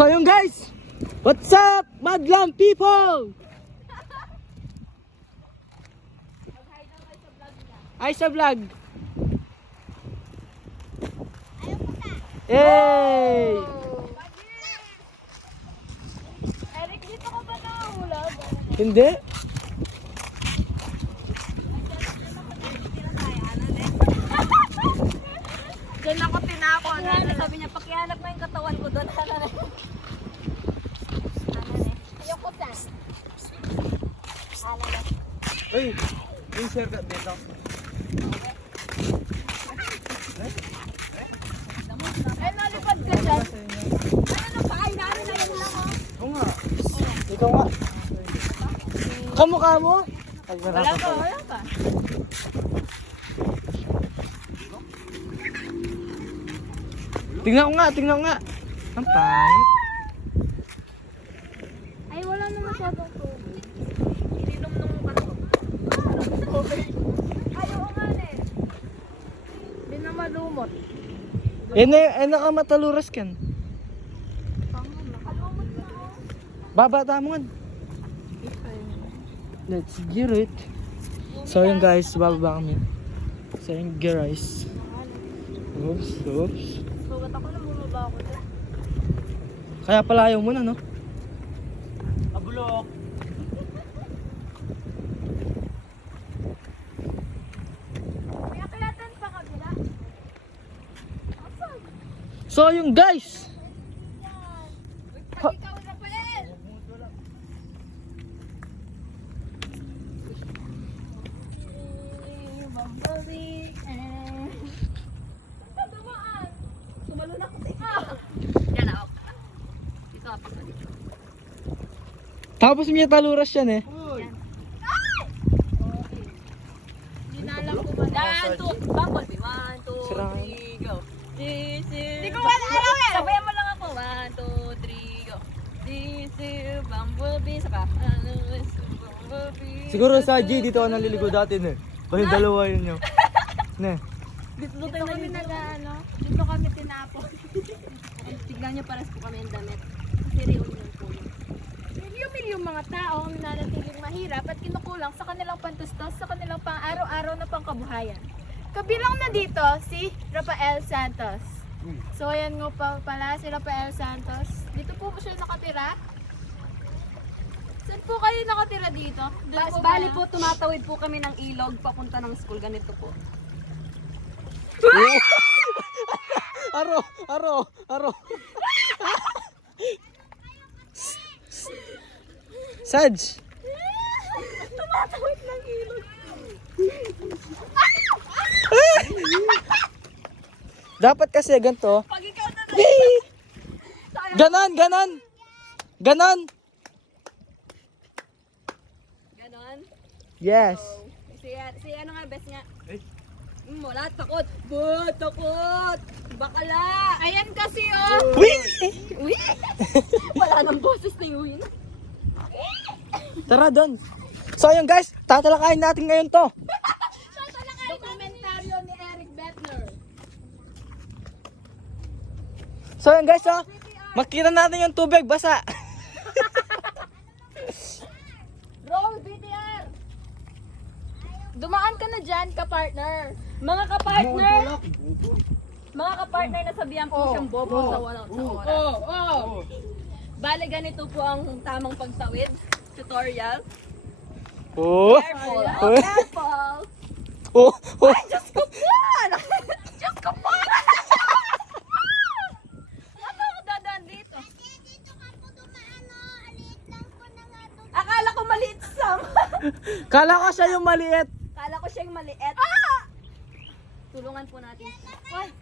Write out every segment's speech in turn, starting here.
So yun guys, what's up Madlang people? Ay sa vlog. Hey! Eric, dito ka ba nakahulog? Hindi? Diyan ako tinapon. Sabi niya, pakihanap na yung katawan ko doon. Yung kuta. Uy, insert ka dito. Ay, nalipad ka dyan. Ano, kain namin na yun lang, oh. Oo nga. Ikaw nga. Kamukha mo? Ay, Wala pa, wala pa. Tingnan ko nga. Ang pangit. Ay, wala na masyadong tubig. Ininom nung kato. Ay, oo nga eh. Hindi na malumot. Nakamataluras kan. Nakalumot na ako. Babata mo nga. Let's get it. So yun guys, bababa kami. So yun guys. Oops. Sugat ako na bumaba ako dyan. Kaya pala ayaw mo na, no? Abulok. May akilatan pa kabila. So yun guys. Ikaw na pala. Bumblebee. Saan dumaan? Tumalun ako dito. Yan ako. Dito ako dito. Tapos may taluras yan eh. Hindi na alam ko ba. One, two, Bumblebee. 1, 2, Sira. 3, go. This is... Hindi ko wala alam eh. Sabayan mo lang ako. 1, 2, 3, go. This is Bumblebee. Saka. Bumblebee. Siguro sa G dito ako naliligo dati ne. Yung dalawa yun yun. Ne. Dito kami nag-ano. Dito kami tinapon. Tignan niyo pares po kami yung damit. Kasi reunion po yun. Milyo-milyong mga tao ang nanatiling mahirap at kinukulang sa kanilang pantustos, sa kanilang pang-araw-araw na pangkabuhayan. Kabilang na dito si Rafael Santos. So ayan nga pa pala si Rafael Santos. Dito po siya nakatira. Saan po kayo nakatira dito? Bali po, tumatawid po kami ng ilog papunta ng school. Ganito po. Aro. Saj. Tumatawid ng ilog. Dapat kasi ganito. Pag ikaw na Ganon. Ganon? Yes. Si ano nga, best nga. Wala, takot. Takot. Bakala. Ayan kasi oh. Uy! Wala nang boses na yun. Tara doon. So yun guys, tatalakayin natin ngayon to. Dokumentaryo ni Eric Bettner. So yun guys, oh, makita natin yung tubig basa. Roll VTR. Dumaan ka na dyan, ka-partner. Mga kapartner, nasabihan po siyang bobo sa walang sa oras. Bale, ganito po ang tamang pagtawid. Tutorial. Oh. Careful. Oh. Careful. Oh. Diyos ko po! Diyos ko po! Ano ako dadaan dito? Akala ko maliit Sam. Kala ko siya yung maliit. Akala ko siya yung maliit. Tulungan po natin. Ay.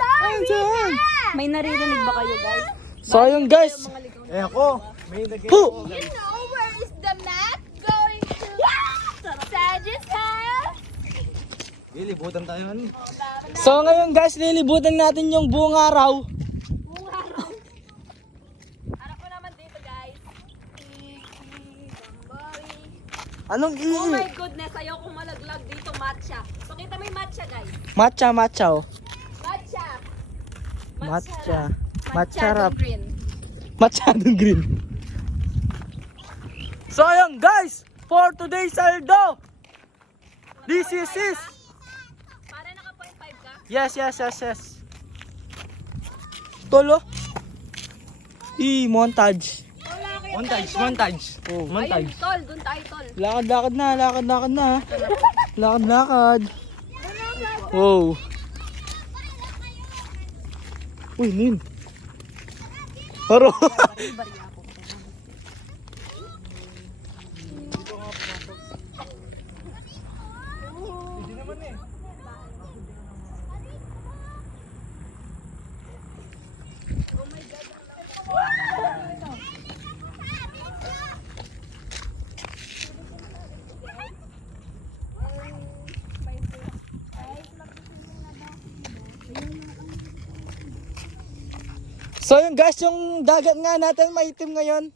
Andiyan. May naririnig ba kayo, guys? So yun guys. Mga ligaw na ako. May You know where is the map going to? Saj's house? Lilibutan tayo ano. So ngayon guys, lilibutan natin yung buong araw. Harap ko naman dito, guys. Anong Oh my ii? goodness, ayaw kong malaglag dito, matcha. Pakita mo yung matcha, guys. Matcha oh. Matcha. Matcha. Matcha Matcha rap. green. Machadong green. So ayun guys, for today's saldo. This is Para naka 0.5 ka? Yes. Tolo. Montage. Montage. Oh, Ayun, montage. tol. Doon tayo, tol. Lakad na. Lakad. Wow. Uy, Nin. Haro. So yun guys, yung dagat nga natin maitim ngayon.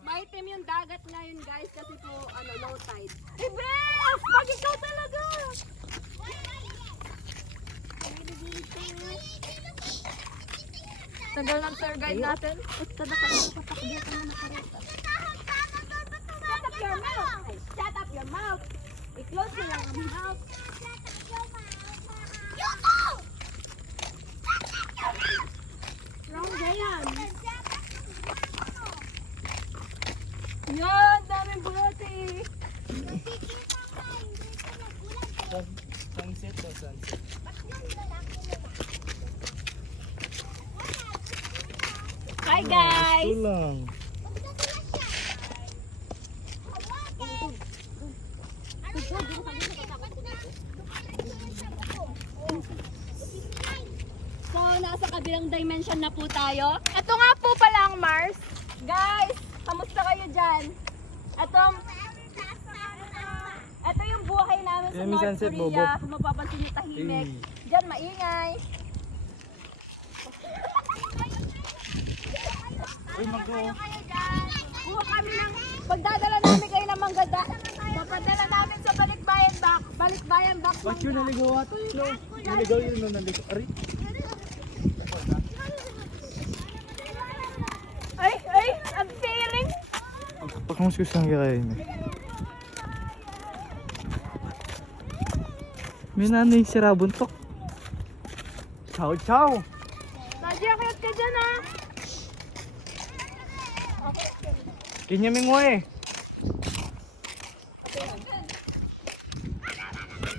Maitim yung dagat ngayon, guys, kasi po, low tide. Bes! Pag ikaw talaga! Tagal ng tour guide natin. Shut up your mouth! I-close mo lang ang mouth. Wrong yan. Yan, daming bulote. Sunset o sunset? Hi guys! Ito lang. So, nasa kabilang dimension na po tayo. Ito nga po pala ang Mars. Guys, kamusta kayo dyan? Ito yung buhay namin sa Yan, may North sunset, Korea. Bobo. Kung mapapansin nyo tahimik. Hey. Dyan, maingay. Uy, magko. Kuha kami ng... Pagdadala namin kayo ng manggada. Papadala namin sa Balikbayan Box. Balikbayan Box. Ba't yun naligaw ato yun o? Naligaw yun o naligaw. Ari? Ay, ang feeling. Pagkakas ko siyang kakain. May nanay si Rabuntok. Ciao. Nadia, kayat ka dyan ha. Kinyaming mo eh.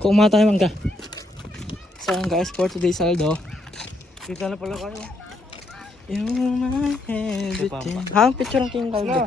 Kumain tayo mangga. So guys, for today's saldo. Kita na pala kayo. You're my everything. Hang picture ng king kaldo.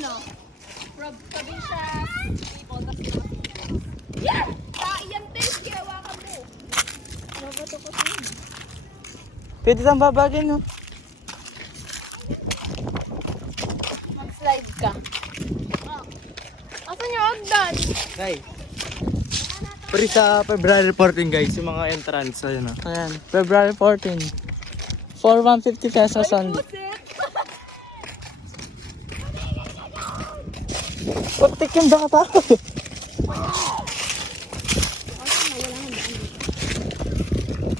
Mga probinsya people. Yeah! Iyan tayo, ginawa ka mo. Nabato ko sa'yo. Pwede tang babagin no? Mag-slide ka. Asan yung hagdan? Guys. Pero sa February 14 guys, yung mga entrance, ayun na. Ayan, February 14. For 150 pesos only. Putik yung baka tao.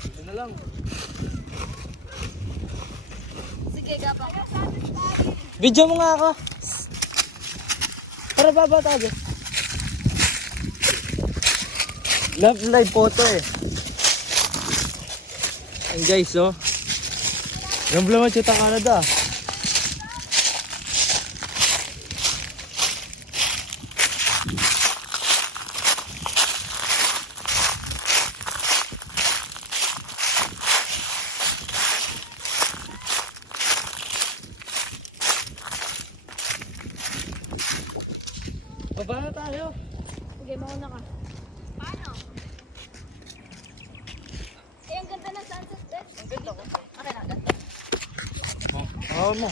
Ito lang. Sige, gabang. Video mo nga ako. Para baba tayo. Love live photo eh. And guys, oh. Gambla mo chuta Canada. Baba na tayo. Sige, mauna ka. Paano? Eh, ang ganda ng sunset Okay lang, ganito. Oo mo.